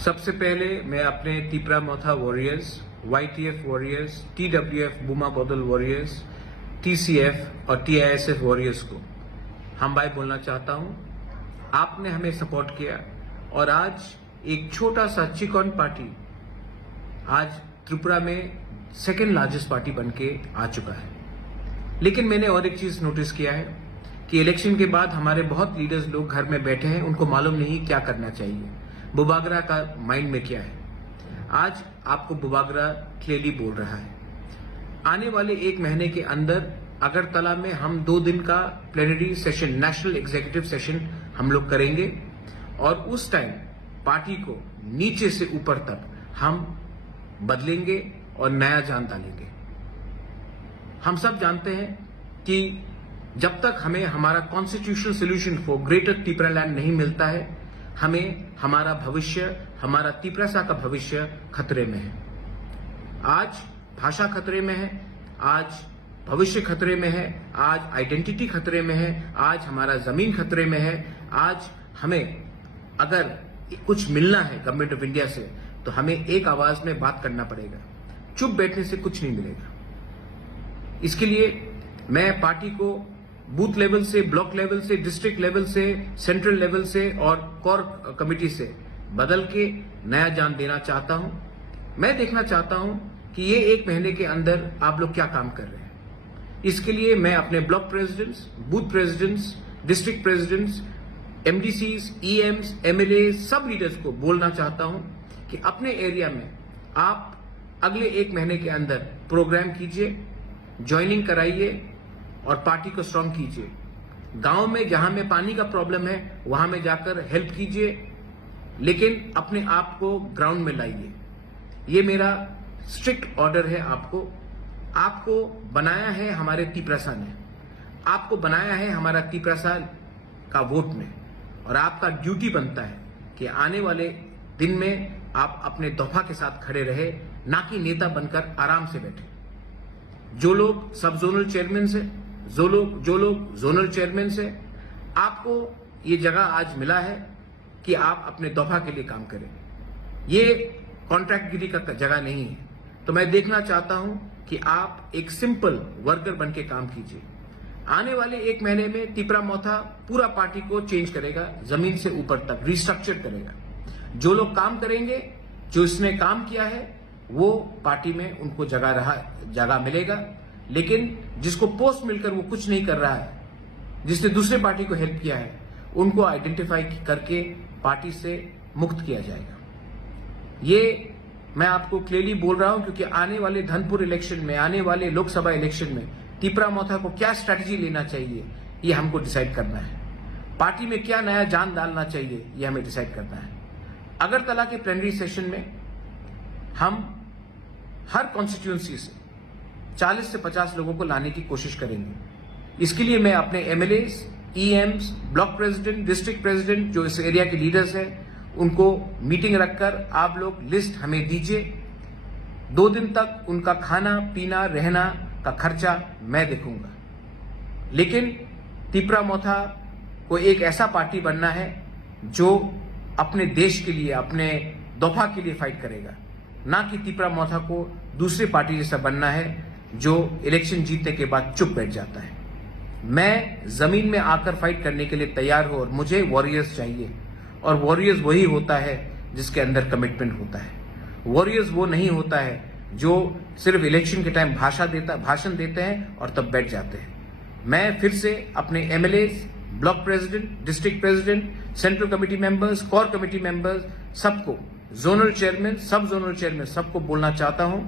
सबसे पहले मैं अपने तिपरा मोथा वॉरियर्स, YTF वॉरियर्स, TWF बुमा बदल वॉरियर्स, TCF और TISF वॉरियर्स को हम भाई बोलना चाहता हूं। आपने हमें सपोर्ट किया और आज एक छोटा सा चिकन पार्टी आज त्रिपुरा में सेकेंड लार्जेस्ट पार्टी बनके आ चुका है। लेकिन मैंने और एक चीज नोटिस किया है कि इलेक्शन के बाद हमारे बहुत लीडर्स लोग घर में बैठे हैं, उनको मालूम नहीं क्या करना चाहिए, बुबागरा का माइंड में क्या है। आज आपको बुबागरा क्लियरली बोल रहा है। आने वाले एक महीने के अंदर अगरतला में हम 2 दिन का plenary session, national executive session हम लोग करेंगे और उस टाइम पार्टी को नीचे से ऊपर तक हम बदलेंगे और नया जान डालेंगे। हम सब जानते हैं कि जब तक हमें हमारा constitutional solution for greater Tipra land नहीं मिलता है, हमें हमारा भविष्य, हमारा तिपरासा का भविष्य खतरे में है। आज भाषा खतरे में है, आज भविष्य खतरे में है, आज आइडेंटिटी खतरे में है, आज हमारा जमीन खतरे में है। आज हमें अगर कुछ मिलना है गवर्नमेंट ऑफ इंडिया से तो हमें एक आवाज में बात करना पड़ेगा। चुप बैठने से कुछ नहीं मिलेगा। इसके लिए मैं पार्टी को बूथ लेवल से, ब्लॉक लेवल से, डिस्ट्रिक्ट लेवल से, सेंट्रल लेवल से और कोर कमेटी से बदल के नया जान देना चाहता हूं। मैं देखना चाहता हूं कि ये एक महीने के अंदर आप लोग क्या काम कर रहे हैं। इसके लिए मैं अपने block presidents, booth presidents, district presidents, MDCs, EMs, MLA सब लीडर्स को बोलना चाहता हूं कि अपने एरिया में आप अगले एक महीने के अंदर प्रोग्राम कीजिए, ज्वाइनिंग कराइए और पार्टी को स्ट्रांग कीजिए। गांव में जहां में पानी का प्रॉब्लम है वहां में जाकर हेल्प कीजिए, लेकिन अपने आप को ग्राउंड में लाइए। ये मेरा स्ट्रिक्ट ऑर्डर है आपको। आपको बनाया है हमारे तिपरासा ने, आपको बनाया है हमारा तिपरासा का वोट में, और आपका ड्यूटी बनता है कि आने वाले दिन में आप अपने दोफा के साथ खड़े रहे, ना कि नेता बनकर आराम से बैठे। जो लोग सब जोनल चेयरमैन से, जो लोग जोनल चेयरमैन से, आपको ये जगह आज मिला है कि आप अपने दोफा के लिए काम करें। ये कॉन्ट्रैक्टगिरी का जगह नहीं है। तो मैं देखना चाहता हूं कि आप एक सिंपल वर्कर बन के काम कीजिए। आने वाले एक महीने में तिपरा मोथा पूरा पार्टी को चेंज करेगा, जमीन से ऊपर तक रिस्ट्रक्चर करेगा। जो लोग काम करेंगे, जो इसने काम किया है, वो पार्टी में उनको जगह मिलेगा। लेकिन जिसको पोस्ट मिलकर वो कुछ नहीं कर रहा है, जिसने दूसरे पार्टी को हेल्प किया है, उनको आइडेंटिफाई करके पार्टी से मुक्त किया जाएगा। ये मैं आपको क्लियरली बोल रहा हूं क्योंकि आने वाले धनपुर इलेक्शन में, आने वाले लोकसभा इलेक्शन में तिपरा मोथा को क्या स्ट्रैटेजी लेना चाहिए, ये हमको डिसाइड करना है। पार्टी में क्या नया जान डालना चाहिए, ये हमें डिसाइड करना है। अगरतला के प्लेनरी सेशन में हम हर कॉन्स्टिट्यूंसी से 40 से 50 लोगों को लाने की कोशिश करेंगे। इसके लिए मैं अपने MLAs, EMs, block president, district president, जो इस एरिया के लीडर्स हैं, उनको मीटिंग रखकर आप लोग लिस्ट हमें दीजिए। 2 दिन तक उनका खाना पीना रहना का खर्चा मैं देखूंगा। लेकिन तिपरा मोथा को एक ऐसा पार्टी बनना है जो अपने देश के लिए, अपने दोफा के लिए फाइट करेगा, ना कि तिपरा मोथा को दूसरी पार्टी जैसा बनना है जो इलेक्शन जीतने के बाद चुप बैठ जाता है। मैं जमीन में आकर फाइट करने के लिए तैयार हूं और मुझे वॉरियर्स चाहिए। और वॉरियर्स वही होता है जिसके अंदर कमिटमेंट होता है। वॉरियर्स वो नहीं होता है जो सिर्फ इलेक्शन के टाइम भाषण देते हैं और तब बैठ जाते हैं। मैं फिर से अपने MLAs, block president, district president, central committee members, core committee members, सबको, जोनल चेयरमैन, सब जोनल चेयरमैन, सबको बोलना चाहता हूं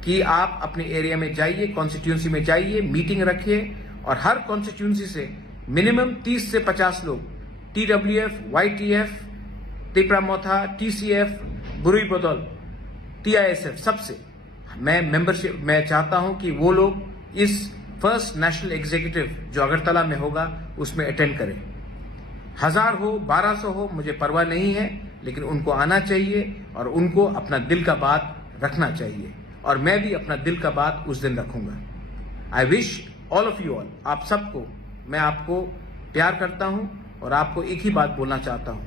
कि आप अपने एरिया में जाइए, कॉन्स्टिट्यूंसी में जाइए, मीटिंग रखिए और हर कॉन्स्टिट्यूंसी से मिनिमम 30 से 50 लोग, TWF, YTF, तिपरा मोथा, TCF, बुरुई बदौल, TISF, सबसे मैं मेंबरशिप मैं चाहता हूं कि वो लोग इस फर्स्ट नेशनल एग्जीक्यूटिव जो अगरतला में होगा उसमें अटेंड करें। 1000 हो, 1200 हो, मुझे परवाह नहीं है, लेकिन उनको आना चाहिए और उनको अपना दिल का बात रखना चाहिए। और मैं भी अपना दिल का बात उस दिन रखूंगा। I wish all of you all, आप सबको, मैं आपको प्यार करता हूं और आपको एक ही बात बोलना चाहता हूं,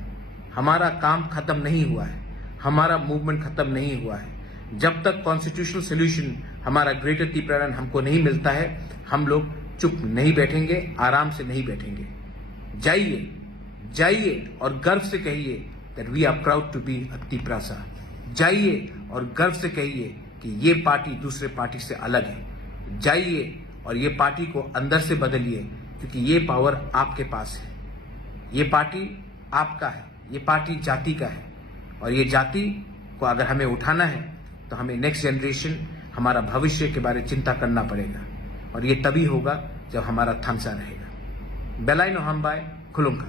हमारा काम खत्म नहीं हुआ है। हमारा मूवमेंट खत्म नहीं हुआ है। जब तक कॉन्स्टिट्यूशनल सोल्यूशन हमारा ग्रेटर त्रिपुरालैंड हमको नहीं मिलता है, हम लोग चुप नहीं बैठेंगे, आराम से नहीं बैठेंगे। जाइए जाइए और गर्व से कहिए that we are proud to be a Tripura. जाइए और गर्व से कहिए कि ये पार्टी दूसरे पार्टी से अलग है। जाइए और ये पार्टी को अंदर से बदलिए, क्योंकि ये पावर आपके पास है। ये पार्टी आपका है, ये पार्टी जाति का है, और ये जाति को अगर हमें उठाना है तो हमें नेक्स्ट जनरेशन, हमारा भविष्य के बारे में चिंता करना पड़ेगा, और ये तभी होगा जब हमारा थामसा रहेगा। बेलाइनो हमबाय खुलुंका।